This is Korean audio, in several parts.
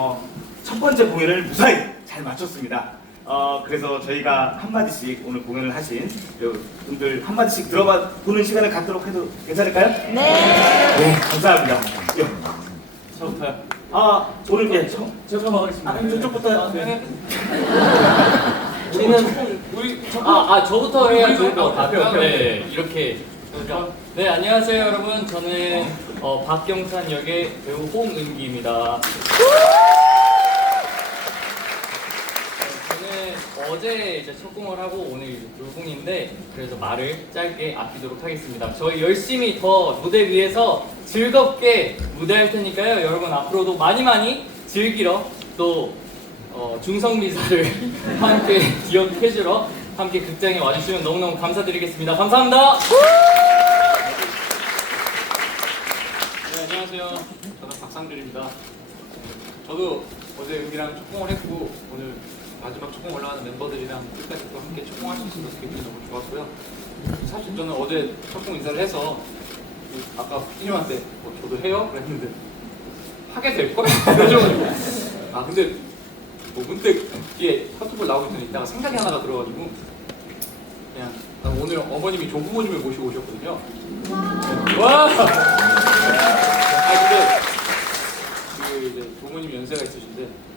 어, 첫 번째 공연을 무사히 잘 마쳤습니다. 어, 그래서 저희가 한마디씩 오늘 공연을 하신 그 분들 한마디씩 들어봐 보는 시간을 갖도록 해도 괜찮을까요? 네. 네, 감사합니다. 예. 저부터요. 아, 오늘 예, 저, 저 처음 하겠습니다. 아, 저쪽부터. 네. 우리는 우리 아, 아 저부터 해야 좋을 것 같아요. 네, 이렇게. 네, 안녕하세요, 여러분. 저는 어, 박경찬 역의 배우 홍은기입니다. 네, 어제 이제 첫 공을 하고 오늘 이제 둘공인데 그래서 말을 짧게 아끼도록 하겠습니다. 저희 열심히 더 무대 위에서 즐겁게 무대할 테니까요. 여러분 앞으로도 많이 많이 즐기러 또 어, 중성미사를 함께 기억해주러 함께 극장에 와주시면 너무너무 감사드리겠습니다. 감사합니다. 네, 안녕하세요. 저는 박상준입니다. 저도 어제 은기랑 첫공을 했고 오늘 마지막 첫공 올라가는 멤버들이랑 끝까지 또 함께 첫공할 수 있어서 기분이 너무 좋았고요. 사실 저는 어제 첫공 인사를 해서 그 아까 피님한테 뭐 저도 해요? 그랬는데 하게 될? 그래가지고 아 근데 뭐 문득 뒤에 커트볼 나오고 있더니 이따가 생각이 하나가 들어가지고 그냥 난 오늘 어머님이 조부모님을 모시고 오셨거든요. 와! 아 근데 그 이제 부모님 연세가 있으신데 그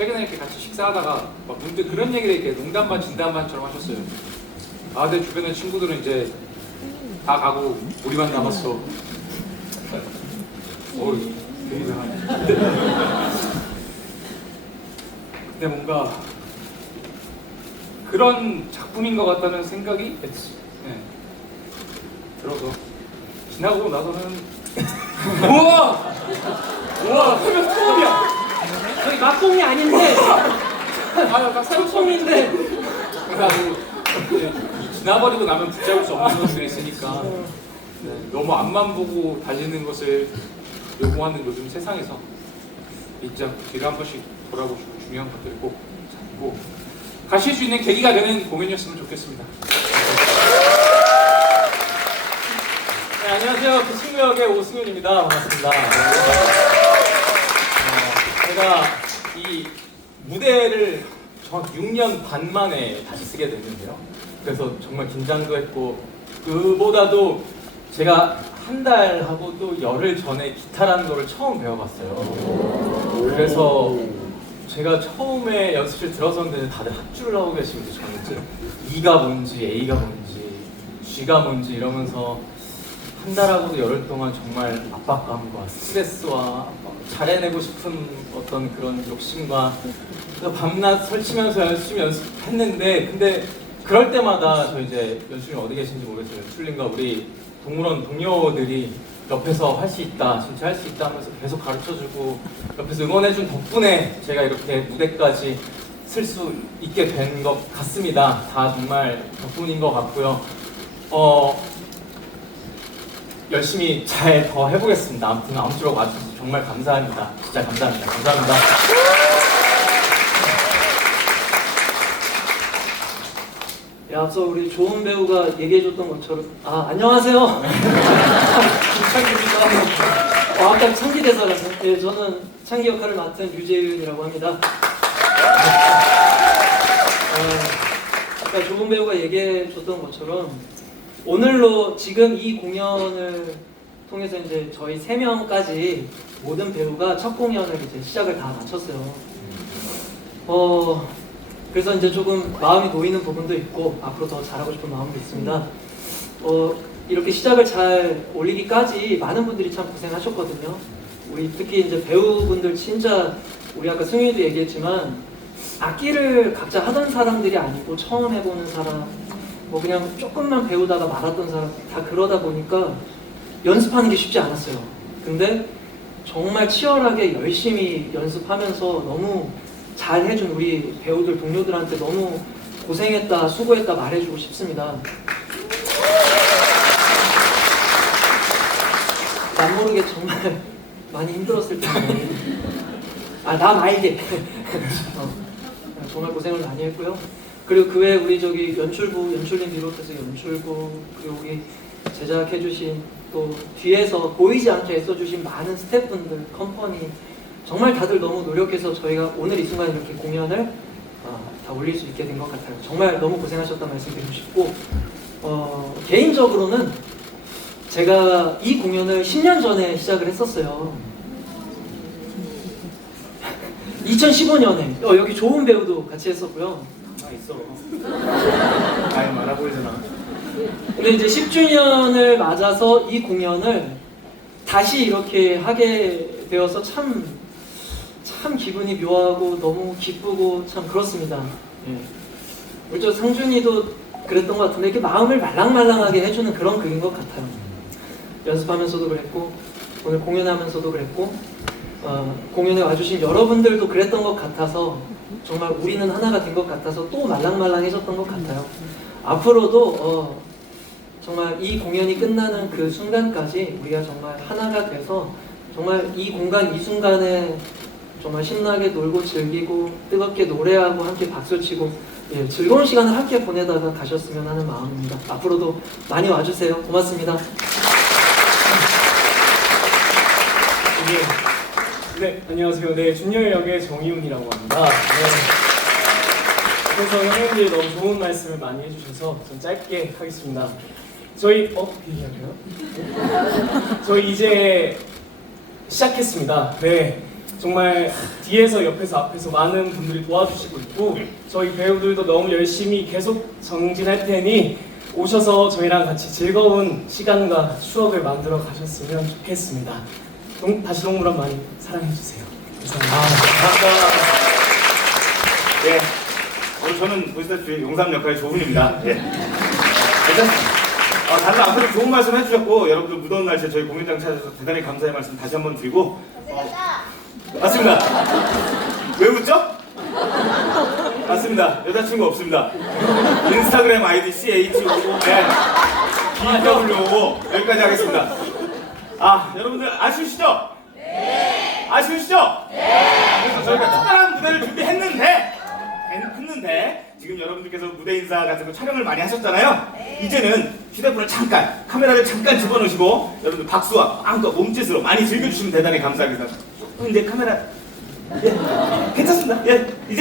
최근에 이렇게 같이 식사하다가 막 문득 그런 얘기를 이렇게 농담 반 진담 반처럼 하셨어요. 아 내 주변의 친구들은 이제 다 가고 우리만 남았어. 어우 되게 이상하네. 근데 뭔가 그런 작품인 것 같다는 생각이 네, 들어서 지나고 나서는 우와 우와 하면 처음이야 저희 막공이 아닌데 삼성인데 그래가지고 이제 지나버리고 나면 붙잡을 수 없는 것들이 있으니까 네, 너무 앞만 보고 달리는 것을 요구하는 요즘 세상에서 않고 뒤를 한 번씩 돌아보시고 중요한 것들을 꼭 잡고 가실 수 있는 계기가 되는 공연이었으면 좋겠습니다. 네, 안녕하세요. 그 친구 역의 오승윤입니다. 반갑습니다. 어, 제가 이 무대를 정확히 6년 반 만에 다시 쓰게 됐는데요. 그래서 정말 긴장도 했고 그보다도 제가 한 달 하고 또 열흘 전에 기타라는 거를 처음 배워봤어요. 그래서 제가 처음에 연습실 들어섰는데 다들 합주를 하고 계시는데 저는 이제 E가 뭔지 A가 뭔지 G가 뭔지 이러면서 한 달하고도 열흘 동안 정말 압박감과 스트레스와 잘해내고 싶은 어떤 그런 욕심과 밤낮 설치면서 열심히 연습했는데 근데 그럴 때마다 저 이제 연출님 어디 계신지 모르겠어요. 연출님과 우리 동물원 동료들이 옆에서 할 수 있다, 진짜 할 수 있다 하면서 계속 가르쳐주고 옆에서 응원해준 덕분에 제가 이렇게 무대까지 쓸 수 있게 된 것 같습니다. 다 정말 덕분인 것 같고요. 어, 열심히 잘 더 해보겠습니다. 아무튼 아무쪼록 와주셔서 정말 감사합니다. 진짜 감사합니다. 감사합니다. 예, 앞서 우리 좋은 배우가 얘기해줬던 것처럼 아 안녕하세요 창기입니다 어, 아까 창기 대사라서 예, 저는 창기 역할을 맡은 유재윤이라고 합니다 어, 아까 좋은 배우가 얘기해줬던 것처럼 오늘로 지금 이 공연을 통해서 이제 저희 세 명까지 모든 배우가 첫 공연을 이제 시작을 다 마쳤어요. 어 그래서 이제 조금 마음이 놓이는 부분도 있고 앞으로 더 잘하고 싶은 마음도 있습니다. 어 이렇게 시작을 잘 올리기까지 많은 분들이 참 고생하셨거든요. 우리 특히 이제 배우분들 진짜 우리 아까 승윤이도 얘기했지만 악기를 각자 하던 사람들이 아니고 처음 해보는 사람 뭐 그냥 조금만 배우다가 말았던 사람 다 그러다 보니까 연습하는 게 쉽지 않았어요. 근데 정말 치열하게 열심히 연습하면서 너무 잘 해준 우리 배우들 동료들한테 너무 고생했다 수고했다 말해주고 싶습니다. 남 모르게 정말 많이 힘들었을 텐데 아 나 말게 어, 정말 고생을 많이 했고요. 그리고 그 외에 우리 저기 연출부 연출님 비롯해서 연출부 그리고 우리 제작해주신 또 뒤에서 보이지 않게 애써주신 많은 스태프분들 컴퍼니 정말 다들 너무 노력해서 저희가 오늘 이 순간 이렇게 공연을 어, 다 올릴 수 있게 된 것 같아요. 정말 너무 고생하셨다는 말씀 드리고 싶고 어, 개인적으로는 제가 이 공연을 10년 전에 시작을 했었어요. 2015년에 어, 여기 좋은 배우도 같이 했었고요. 아 있어. 아예 많아 보이잖아. 근데 이제 10주년을 맞아서 이 공연을 다시 이렇게 하게 되어서 참, 참 기분이 묘하고 너무 기쁘고 참 그렇습니다. 예. 우리 저 상준이도 그랬던 것 같은데 이렇게 마음을 말랑말랑하게 해주는 그런 극인 것 같아요. 연습하면서도 그랬고 오늘 공연하면서도 그랬고 어, 공연에 와주신 여러분들도 그랬던 것 같아서 정말 우리는 하나가 된 것 같아서 또 말랑말랑해졌던 것 같아요. 앞으로도 어, 정말 이 공연이 끝나는 그 순간까지 우리가 정말 하나가 돼서 정말 이 공간 이 순간에 정말 신나게 놀고 즐기고 뜨겁게 노래하고 함께 박수치고 예, 즐거운 시간을 함께 보내다가 가셨으면 하는 마음입니다. 앞으로도 많이 와주세요. 고맙습니다. 네, 네, 안녕하세요. 네, 준열 역의 정희훈이라고 합니다. 네. 그래서 형님들이 너무 좋은 말씀을 많이 해주셔서 좀 짧게 하겠습니다. 저희 어 얘기할까요? 저희 이제 시작했습니다. 네, 정말 뒤에서 옆에서 앞에서 많은 분들이 도와주시고 있고 저희 배우들도 너무 열심히 계속 정진할 테니 오셔서 저희랑 같이 즐거운 시간과 추억을 만들어 가셨으면 좋겠습니다. 동- 다시 동물원 많이 사랑해 주세요. 감사합니다. 감사합니다. 예. 오늘 저는 보시다시피 용삼 역할의 조훈입니다. 예. 일단 어, 다들 앞으로 좋은 말씀 해주셨고 여러분들 무더운 날씨에 저희 공연장 찾아주셔서 대단히 감사의 말씀 다시 한번 드리고 어, 맞습니다. 왜 웃죠? 맞습니다. 여자친구 없습니다. 인스타그램 아이디 CH55 BWO 여기까지 하겠습니다. 아 여러분들 아쉬우시죠? 네. 아쉬우시죠? 네. 그래서 저희가 특별한 무대를 준비했는데 했는데 지금 여러분들께서 무대 인사 같은 거 촬영을 많이 하셨잖아요. 이제는 휴대폰을 잠깐 카메라를 잠깐 집어넣으시고 여러분들 박수와 마음껏 몸짓으로 많이 즐겨주시면 대단히 감사하겠습니다. 어, 이제 카메라 예 괜찮습니다. 예 이제